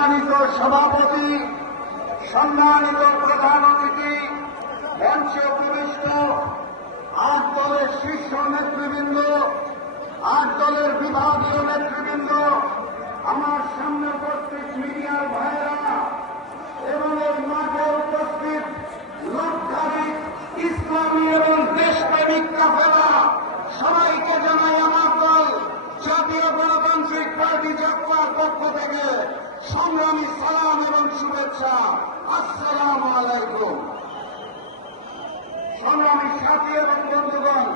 সম্মানিত সভাপতি, সম্মানিত প্রধান অতিথি, মঞ্চে উপবিষ্ট 8 দলের শীর্ষ নেতৃবৃন্দ, 8 দলের বিভাগীয় নেতৃবৃন্দ, আমার সামনে উপস্থিত মিডিয়ার ভাইয়েরা এবং এই মাঠে উপস্থিত লক্ষাধিক ইসলামী এবং দেশপ্রেমিক কাফেলা, সবাইকে জানাই আমার দল জাতীয় গণতান্ত্রিক পার্টি যাত্রার পক্ষ থেকে সংগ্রামী সালাম এবং শুভেচ্ছা। আসসালামু আলাইকুম। সংগ্রামী সাথী এবং বন্ধুগণ,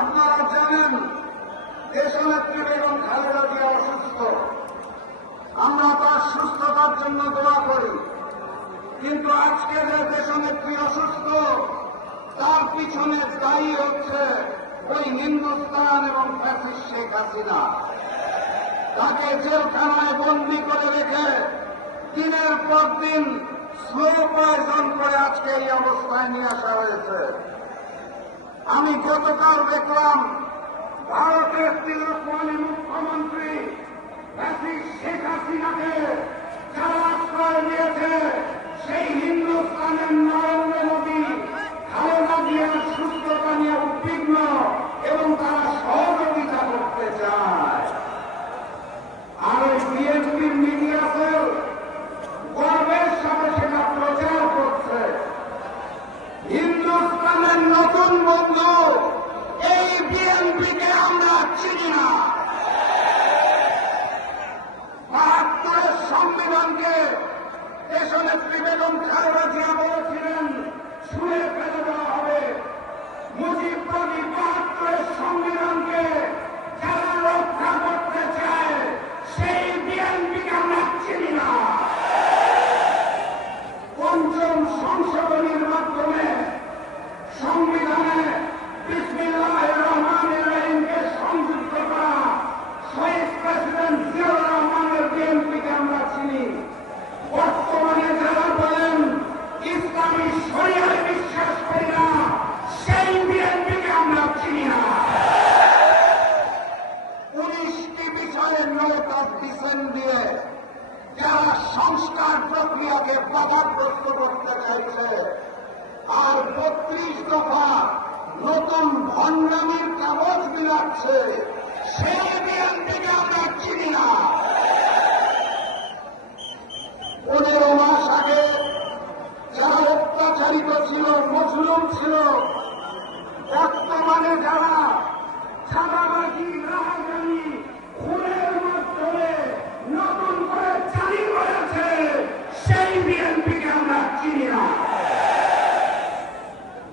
আপনারা জানেন দেশনেত্রী বেগম খালেদা জিয়া অসুস্থ। আমরা তার সুস্থতার জন্য দোয়া করি, কিন্তু আজকে যে দেশনেত্রী অসুস্থ তার পিছনে দায়ী হচ্ছে ওই হিন্দুস্তান এবং ফ্যাসিস্ট শেখ হাসিনা। তাকে জেলখানায় বন্দী করে রেখে দিনের পর দিন স্লো পয়জন করে আজকে এই অবস্থায় নিয়ে আসা হয়েছে। আমি গতকাল দেখলাম ভারতের তৃণমূলী মুখ্যমন্ত্রী ফ্যাসিস্ট শেখ হাসিনাকে যারা আশ্রয় দিয়েছে সেই হিন্দুস্তানের নরেন্দ্র মোদী খালেদা জিয়ার সুস্থতা নিয়ে উদ্বিগ্ন এবং তারা সহযোগিতা করতে চায়। আর ওই বিএনপির মিডিয়া সেল গর্বের সাথে সেটা প্রচার করছে। হিন্দুস্তানের নতুন বন্ধু এই বিএনপিকে আমরা চিনি না। ৭২-এর সংবিধানকে দেশনেত্রী বেগম খালেদা জিয়া বলেছিলেন ছুঁড়ে ফেলে দেওয়া হবে। মুজিববাদী ৭২-এর সংবিধানকে যারা রক্ষা করতে চায় সেই বিএনপিকে আমরা চিনি না। পঞ্চম সংশোধনীর মাধ্যমে সংবিধানে বিসমিল্লাহির রহমানির রহিমকে সংযুক্ত করা শহীদ প্রেসিডেন্ট জিয়াউর রহমানের বিএনপিকে আমরা চিনি। বর্তমানে যারা বলেন ইসলামী শরিয়ায় বিশ্বাস করি না সেই বিএনপিকে আমরা চিনি না। 19টি বিষয়ের নৌকার ডিসেন দিয়ে যারা সংস্কার প্রক্রিয়াকে বাধাগ্রস্ত করতে চাইছে আর 32 দফা নতুন ভণ্ডামির কাগজ বিলাচ্ছে সেই বিএনপিকে আমরা চিনি না। 15 মাস আগে যারা অত্যাচারিত ছিল, মজলুম ছিল, বর্তমানে যারা চাঁদাবাজি, রাহাজানি, খুনের মাধ্যমে নতুন করে চালু করেছে সেই বিএনপিকে আমরা চিনি না।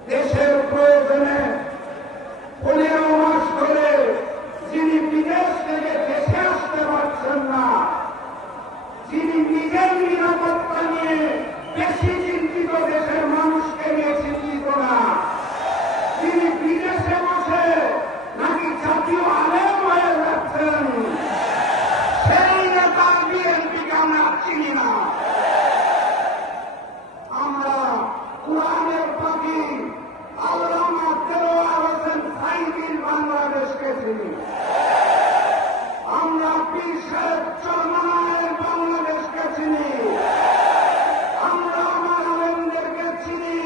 দেশের প্রয়োজনে 15 মাস ধরে যিনি বিদেশ থেকে দেশে আসতে পারছেন না, যিনি নিজের নিরাপত্তা নিয়ে বেশি চিন্তিত, দেশের মানুষকে নিয়ে চিন্তিত না, তিনি বিদেশে বসে নাকি জাতীয় আলেম হয়ে যাচ্ছেন সেই নেতা বিএনপিকে আমরা চিনি না। আমরা কোরআনের পাখি আল্লামা দেলোয়ার হোসেন সাইদির বাংলাদেশকে চিনি। আমরা পীর সাহেব চরমনায়ের বাংলাদেশকে চিনি। আমরা আমার আলেমদেরকে চিনি।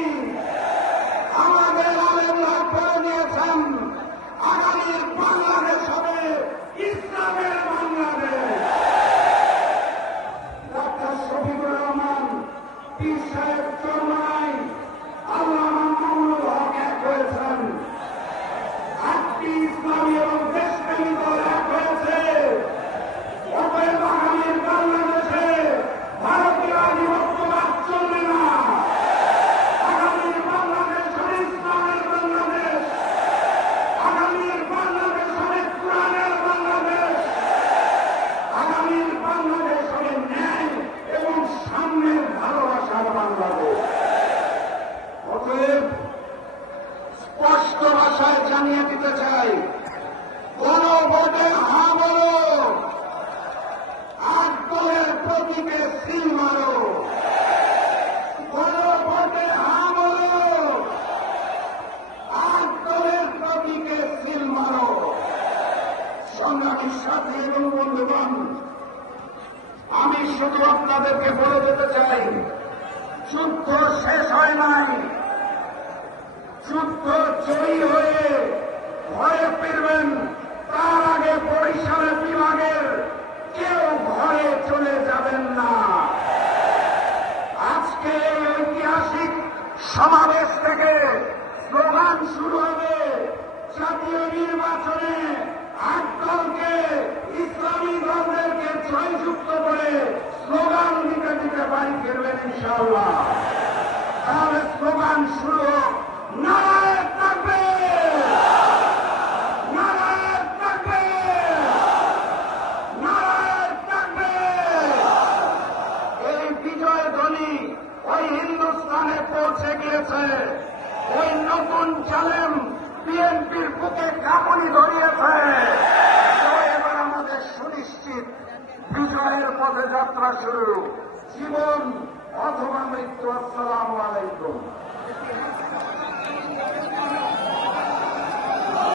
আমি শুধু আপনাদেরকে বলে যেতে চাই, যুদ্ধ শেষ হয় নাই। যুদ্ধ জয়ী হয়ে ঘরে ফিরবেন, তার আগে বরিশাল বিভাগের কেউ ঘরে চলে যাবেন না। আজকে এই ঐতিহাসিক সমাবেশ থেকে স্লোগান শুরু হবে। জাতীয় নির্বাচনে 8 দলকে, ইসলামী দলদেরকে জয়যুক্ত করে স্লোগান দিতে দিতে বাড়ি ফিরবেন ইনশাআল্লাহ। তাহলে স্লোগান শুরু হোক। নারায়ে তাকবীর, নারায়ে তাকবীর, নারায়ে তাকবীর। এই বিজয় ধ্বনি ওই হিন্দুস্তানে পৌঁছে গিয়েছে। ওই নতুন জালেম বিএনপির বুকে কাঁপুনি ধরিয়েছে। তো এবার আমাদের সুনিশ্চিত বিজয়ের পথে যাত্রা শুরু। জীবন অথবা মৃত্যু। আসসালামু আলাইকুম।